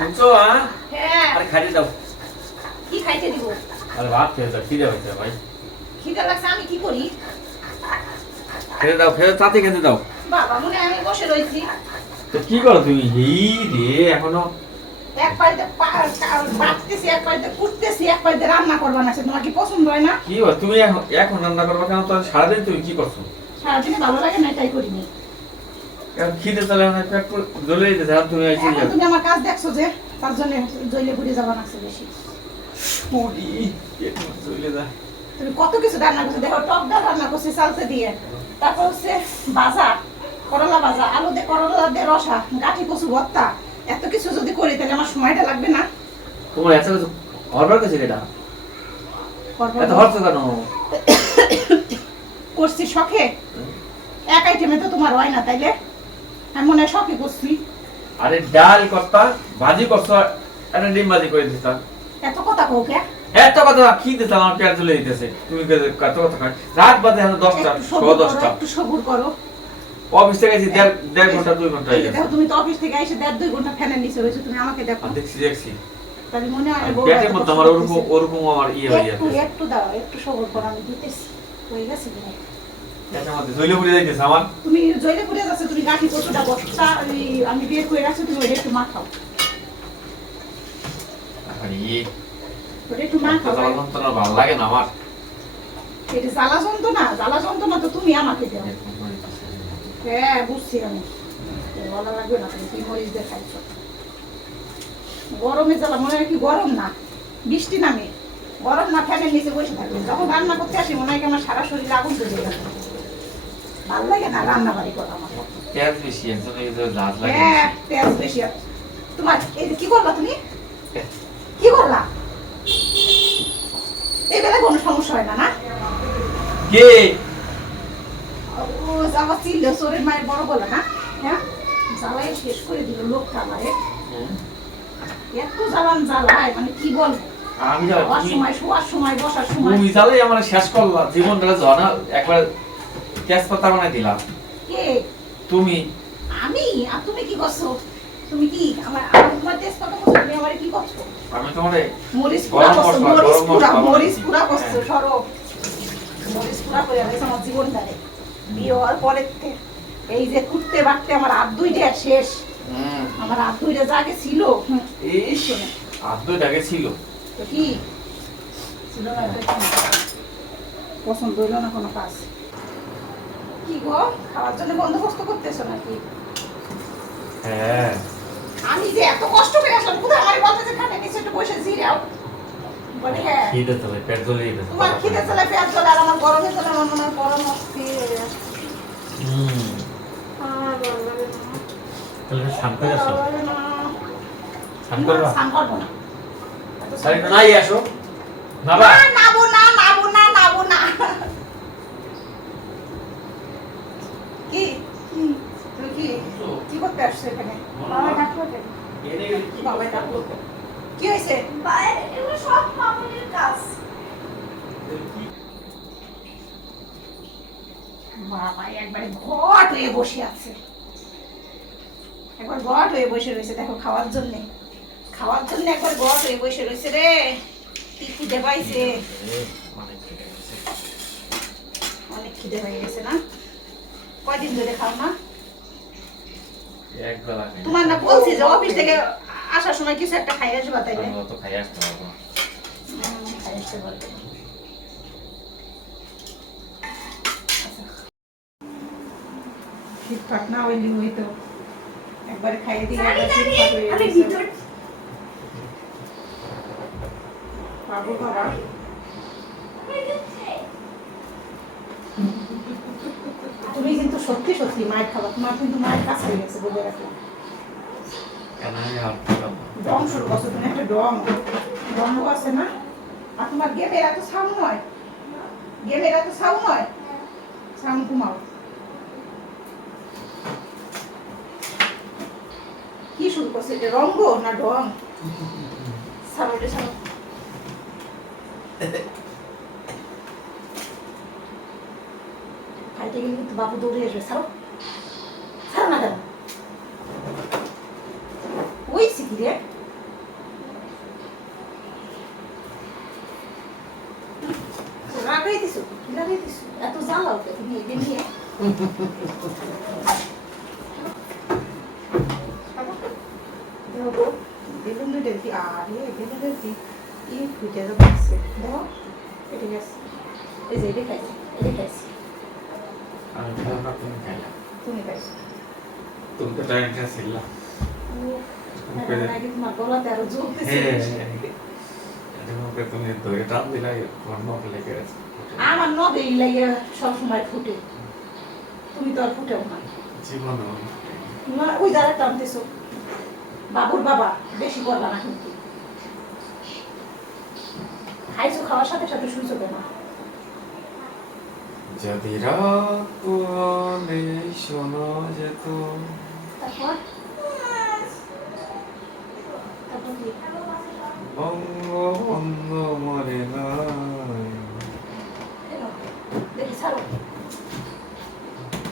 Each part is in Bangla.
শুনছো? হ্যাঁ। আরে খাইতে দাও। কি খাইতে দিব? আরে ভাত খেতে দাও, খিদে হয়েছে ভাই। খিদে লাগছে, আমি কি করি? খেতে দাও, তাতে খেতে দাও। বাবা মনে হয় আমি বসে রয়েছি। তো কি করো তুমি? এই রে এখনো এক পাইতে বাটতেছি, এক পাইতে কুটতেছি, এক পাইতে রান্না করবা না। তোমার কি পছন্দ হয় না? কি বল তুমি এখন রান্না করবে কেন? তো সারাদিন তুমি কি করছো? সারাদিনে ভালো লাগে না, তাই করিনি। এখন খিদে চলে না, পেট জ্বলে যেতেছে, আর তুমি আইছি এখন তুমি আমার কাজ দেখছো যে, তার জন্য জ্বলে পুড়ে যাবা না বেশি। পুরি পেট জ্বলে যায়। তুমি কত কিছু রান্না করছো, দেখো টক ডাল রান্না করছি চালতে দিয়ে, তারপর হচ্ছে ভাজা, করলা ভাজা, আলু দিয়ে করলা দিয়ে রসা, গাঠি কচু ভর্তা, এত কিছু যদি করি তাহলে আমার সময়টা লাগবে না? তোমার এত কিছু অর্ডার দিয়েছে এটা? এত হচ্ছে কেন? করছি শখে, এক আইটেমে তো তোমার হয় না, তাইলে আমি মনে হয় শখে করছি। আরে ডাল করতা, ভাজি করছো, একটা ডিম ভাজি করে দিতা। এত কথা কও কে? এত কথা কি দিতে আমার পেট জ্বলে দিতেছে। তুমি কত কথা কয়? রাত বাজে এখন 10টা, একটু সবুর করো, 10টা। একটু সবুর করো। অফিস থেকে এসে দেড় ঘন্টা 2 ঘন্টা হয়ে গেছে। দেখো তুমি তো অফিস থেকে এসে 1.5-2 ঘন্টা ফ্যানের নিচে রয়েছে, তুমি আমাকে দেখো। দেখছি তাহলে মনে হয় আর বউ পেটের এত মধ্যে কষ্ট আমার করতেছে। ওরকম আমার ইয়ে হয়ে একটু যাচ্ছে। একটু দাও, একটু সবুর করো, আমি দিতেছি। হয়ে গেছে কিনা? পেটের মধ্যে জ্বলে পুড়ে যাইতেছে আমার। তুমি জইলে পুড়ে যাচ্ছে, তুমি গাঠি কচুটা বস্তা আমি বের করে রাখছি, তুমি ওইটা একটু মাখাও। আরে ওটা একটু মাখাও। জ্বালা যন্ত্রণা ভালো লাগে না আমার। এটা জ্বালা যন্ত্রণা তো তুমি আমাকে দাও। হ্যাঁ বুঝছি আমি, ভালো লাগবে না, তুমি কি মরিচ দিয়ে খাইছো। গরমে জ্বালা মনে হয় কি গরম না, বৃষ্টি নামে গরম না, ফ্যানের নিচে বসে থাকবে। যখন রান্না করতে আসি মনে হয় কি আমার সারা শরীরে আগুন ধরে যাবে। ভালো লাগে না রান্না বাড়ি করা আমার। তেজ বেশি, একজন এই যে লাজ লাগে। হ্যাঁ তেজ বেশি আছে তোমার। এই যে কি করলা তুমি? কি করলা? এই বেলায় কোনো সমস্যা হয় না না? কে? ও আমার চিল্ল সোরের মায়ের বড় বলে না? হ্যাঁ জ্বালাই শেষ করে দিল লোকটা আমারে। এত জ্বালায় মানে কি বল। আমি খাওয়ার সময়, শোয়ার সময়, বসার সময়। তুমি জ্বালাই আমার শেষ করলা, জীবনটা জানা একবার তেজপাতা বানাই দিলাম। কে? তুমি। আমি? আর তুমি কি করছো? তুমি কি আমার তোমার তেজপাতা করছো, তুমি আমারে কি করছো? আমি তোমারে মরিচ পুরা করছো, মরিচ পুরা করছো, হ্যাঁ। সরো। মরিচ পুরা করে গেছে আমার জীবনটারে। বিয়ে হওয়ার পরে এই যে কুটতে বাটতে আমার হাত দুইটা শেষ। আমার হাত দুইটা জাগে ছিল। ইস, আদৌ ডাকে ছিল। তো কি ছিল না, এটা কি? পছন্দ হইল না কোনো কাজ? কি গো, খাওয়ার জন্য বন্দোবস্ত করতেছো নাকি? হ্যাঁ। আমি যে এত কষ্ট করে আসলাম, কোথায় আমার বলতে যে খানে নিচে একটু বসে জিরাও। বলে হ্যাঁ খিদে চলে, পেট জ্বলে গেছে। তোমার খিদে চলে, পেট চলে, আর আমার গরমে চলে, আমার মনে হয় গরম হচ্ছে। আর ভালো লাগে না। তাহলে শান্ত হয়ে আসো। ভালো লাগে না। শান্ত করবা? স্নান করবো না। তাহলে একটু নাই আসো। বাবা। না, নাবো না। কি? তুমি কি করতে আসছো এখানে? বাবা ডাকলো কেন? বাবা ডাকলো কেন? কি হয়েছে? এগুলো সব মামুনির কাজ। বাবা একবারে ঘট হয়ে বসে আছে, একবার ঘট হয়ে বসে রয়েছে। দেখো খাওয়ার জন্য একবার ঘট হয়ে বসে রয়েছে রে। কি খিদে পাইছে, অনেক খিদে হয়ে গেছে না? কয়দিন ধরে খাও না? তোমার না বলছি যে অফিস থেকে আসার সময় কিছু একটা খাই আসবা, তাইলে খাই আসতে পারবে। শীতকাট না হইলে হইতো একবারে খাইয়ে দিয়ে বাবু বাবা। তুমি কিন্তু সত্যি মায়ের খাবা, তোমার কিন্তু মায়ের কাছে হয়ে গেছে, বলে রাখলাম। ডং শুরু করছো তুমি, একটা ডং আছে না? আর তোমার গেমের এত সাউন্ড নয়, সাউন্ড কমাও। কি শুরু করছে এটা, রঙ্গ না ডং? ছাড়ো রে ছাড়ো। খাইতে গেলে কিন্তু বাবু দৌড়ে আসবে, ছাড়ো না কেন? ওই সিকি রে, দেখো বেলুন দুটো কি আরে বেলুনের কি কি ফুটে যাচ্ছে দেখো এটা গেছে এই যে এটা খাইছি আমি খেলাম না, তুমি খাইলা। তুমি খাইছো তুমি তো টাইমটা ছিল। তোমার গলাতে আরো জ্বলতেছে তুমি ধরে টান দিলাই, তোমার নখ লেগে গেছে। আমার নবে লাগে সবসময় ফুটে, তুমি তো আর ফুটেও না জীবনে ওই যারা টানতেছো বাবুর বাবা বেশি করবা না কিন্তু খাইছো খাওয়ার সাথে সাথে শুইছো কেন যদি রাত পোহালে শোনা যেত। তারপর কি বঙ্গবন্ধু মরে নাই। এলো, দেখি ছাড়ো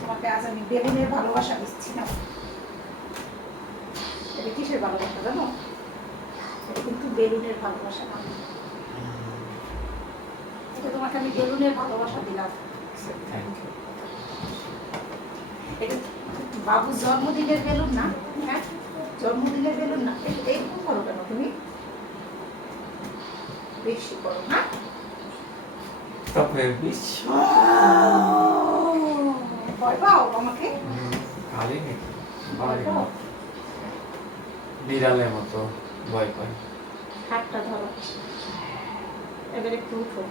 তোমাকে আজ আমি বেগুনের ভালোবাসা দিচ্ছি না এটা কিসের ভালোবাসা জানো এটা কিন্তু বেলুনের ভালোবাসা না এটা তোমাকে আমি বেলুনের ভালোবাসা দিলাম থ্যাংক ইউ। এটা বাবুর জন্মদিনের বেলুন না হ্যাঁ জন্মদিনের বেলুন না এইরকম করো কেন তুমি বেশি করো না তবে বিশ্ব ভয় পাও আমাকে খালি নাকি ভয় পাও বিড়ালের মতো ভয় পাই। হাতটা ধরো এবার একটু উঠো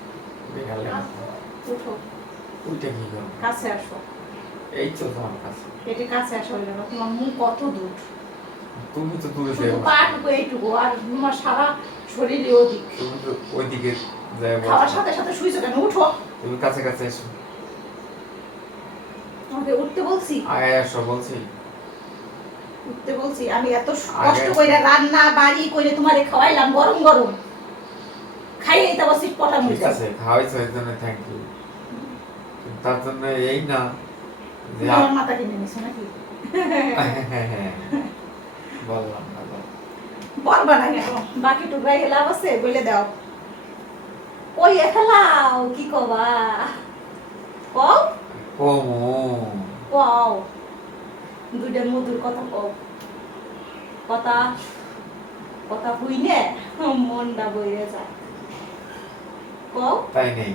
বিড়ালের মতো উঠো ওইটা কি করবো? কাছে আসো এই তো তোমার কাছে। এটি কাছে আসো হইলো না তোমার মুখ কত দূর তুমি তো দূরে শুধু যাও, পাটুকু এইটুকু আর তোমার সারা শরীরে ওদিক তুমি তো ওইদিকে যাই খাওয়ার সাথে সাথে শুইছো কেন উঠো তুমি কাছে কাছে এসো। তোমাকে উঠতে বলছি আয় এসো বলছি। উঠতে বলছি আমি এত কষ্ট কইরা রান্না বাড়ি কইরে তোমারে খাওয়াইলাম গরম গরম খাইয়ে তা বসি পটা ঠিক মুইছে আছে, খাওয়াইছো এর জন্য থ্যাংক ইউ। তার জন্য এই না যে আমার মাথা কিনে নিছো নাকি বললাম না বলবা না কেন বাকি টুকরাই লাভ আছে বলে দাও ওই এখালাও কি কবা কও কমো কও দুইটা মধুর কথা কও কথা কথা হইলে মনটা বইরে যায় কও তাই নেই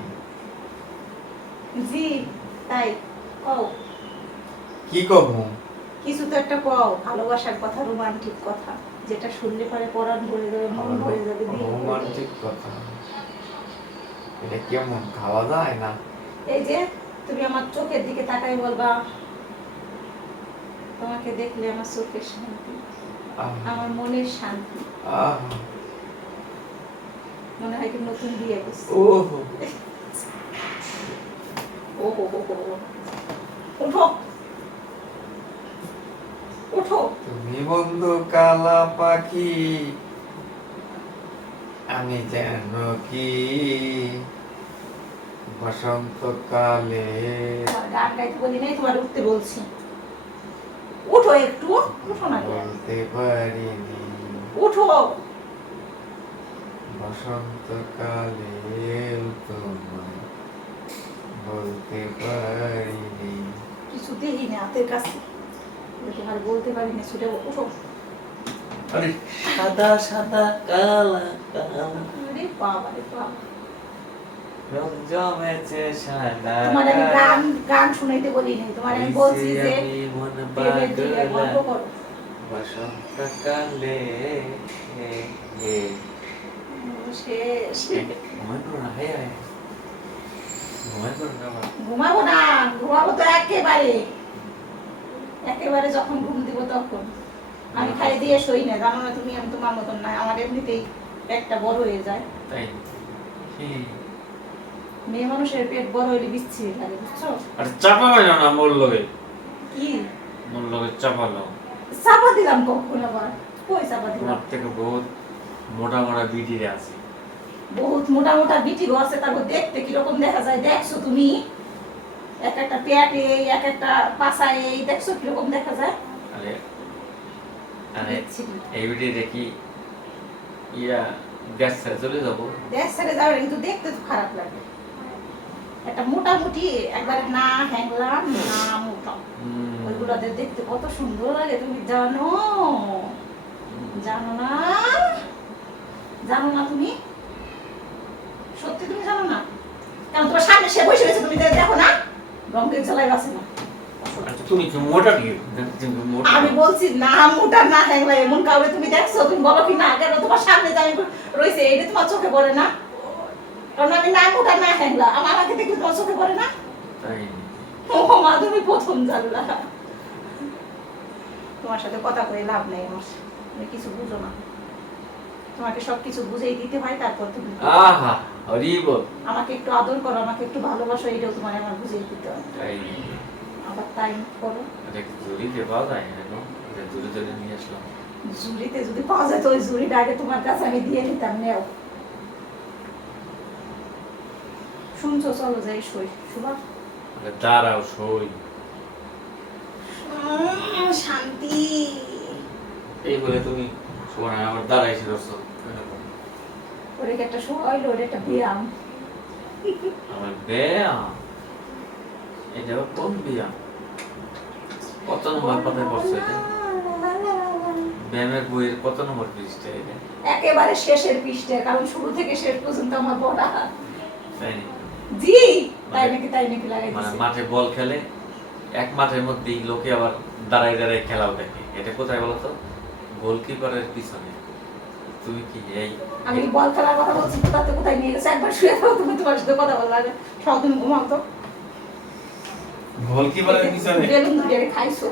জি তাই কও কি কমো কিছু তো একটা কও ভালোবাসার কথা রোমান্টিক কথা যেটা শুনলে পরে পরাণ ভরে যাবে মন ভরে যাবে দিল ভরে যাবে। রোমান্টিক কথা এটা কেমন খাওয়া যায় না? এই যে তুমি আমার চোখের দিকে তাকাই বলবা তোমাকে দেখলে আমার চোখের শান্তি আহ, আমার মনের শান্তি আহ, মনে হয় কি নতুন বিয়ে করছি ওহো, ও হো হো হো উঠো উঠো তুমি বন্ধু কালা পাখি আমি যেন কি বসন্তকালে গান গাইতে বলি নাই তোমার উঠতে বলছি উঠো একটু উঠো না কেন? বলতে পারিনি উঠো বসন্তকালে তোমায় বলতে পারিনি। কিছু দেখি না হাতের কাছে তোমার বলতে পারি না ছুটে উঠো আরে সাদা সাদা কালা কালা আরে বাবা রে বাবা রং জমেছে সাদা তোমার আমি গান গান শুনাইতে বলি নাই তোমার আমি বলছি যে মন প্রেমের দিকে গল্প করো বসন্তকালে শেষ ঘুমাই করো না, হে হে ঘুমাই করো না বাবা। ঘুমাবো না ঘুমাবো তো একেবারে একেবারে যখন ঘুম দিব তখন আমি খাই দিয়ে শুই না জানো না তুমি আমি তোমার মতন না আমার এমনিতেই পেটটা বড় হয়ে যায় তাই মেয়ে মানুষের পেট বড় হইলে বিচ্ছিরি লাগে বুঝছো আর চাপাবে না না মোর লগে, কি মোর লগে চাপালো। চাপা দিলাম কখন আবার কই চাপা দিলাম তোমার থেকে বহুত মোটা মোটা বিটিরে আছে। বহুত মোটা মোটা বিটি গো আছে তারপর দেখতে কিরকম দেখা যায় দেখছো তুমি এক একটা পেটে এক একটা পাছায় এই দেখছো কিরকম দেখা যায় আরে আরে বিচ্ছিরি। এই বিটি দেখি ইয়া গ্যাস ছেড়ে চলে যাবো। দেশ ছেড়ে যাবে কিন্তু দেখতে তো খারাপ লাগে একটা মোটামুটি একবারে না হ্যাংলাম না মোটা ওইগুলোতে দেখতে কত সুন্দর লাগে তুমি জানো জানো না? জানো না তুমি? সত্যি তুমি জানো না? কারণ তোমার সামনে সে বসে রয়েছে, তুমি দেখো না? রঙের জ্বালায় বাসে না। আচ্ছা তুমি কি মোটা কি তুমি মোটা আমি বলছি না মোটা না হ্যাংলা, এমন কাউরে তুমি দেখছো? তুমি বলো কি না? কেন তোমার সামনে যে আমি রয়েছে এটা তোমার চোখে পড়ে না? কারণ আমি না মোটা না হ্যাংলা, আমাকে দেখলে তোমার চোখে পড়ে না? তাই ও মা, তুমি প্রথম জানলা। তোমার সাথে কথা কয়ে লাভ নেই আমার, তুমি কিছু বুঝো না। তোমাকে সবকিছু বুঝেই দিতে হয়, তারপর তুমি আহা হরি বল। আমাকে একটু আদর করো, আমাকে একটু ভালোবাসো, এটাও তোমার আমার বুঝিয়ে দিতে হয়। তাই আবার তাই করো। এটা কি জুড়িতে পাওয়া যায় না? এটা জুড়ে জুড়ে নিয়ে আসলাম। ঝুড়িতে যদি পাওয়া যায় তো ওই ঝুড়িটা আগে তোমার কাছে আমি দিয়ে নিতাম, নেও। শুনছো? চলো যাই শোই। শুভা দাঁড়াও সই। শান্তি। এই বলে তুমি শোনা আবার দাঁড়াইছি দর্শক। ওরে কি একটা শোয়া হইলো, ওরে একটা ব্যায়াম। আমার ব্যায়াম, এটা আবার কোন ব্যায়াম? কত নম্বর পাতায় পড়ছে এটা? ব্যায়ামের বইয়ের কত নম্বর পৃষ্ঠা এটা? একেবারে শেষের পৃষ্ঠে, কারণ শুরু থেকে শেষ পর্যন্ত আমার পড়া। তাই নাকি? জি, তাই নাকি? তাই নাকি লাগাই মানে দিছে। মাঠে বল খেলে, এক মাঠের মধ্যেই লোকে আবার দাঁড়ায় দাঁড়ায় খেলাও দেখে। এটা কোথায় বলতো? গোলকিপারের পিছনে। তুমি কি এই আমি বল খেলার কথা বলছি, কোথাতে কোথায় নিয়ে গেছে? একবার শুয়ে থাকো, তুমি তোমার সাথে কথা বলা লাগে। সব তুমি ঘুমাও তো। গোলকিপারের পিছনে? বেলুন দিয়ে খাইছো।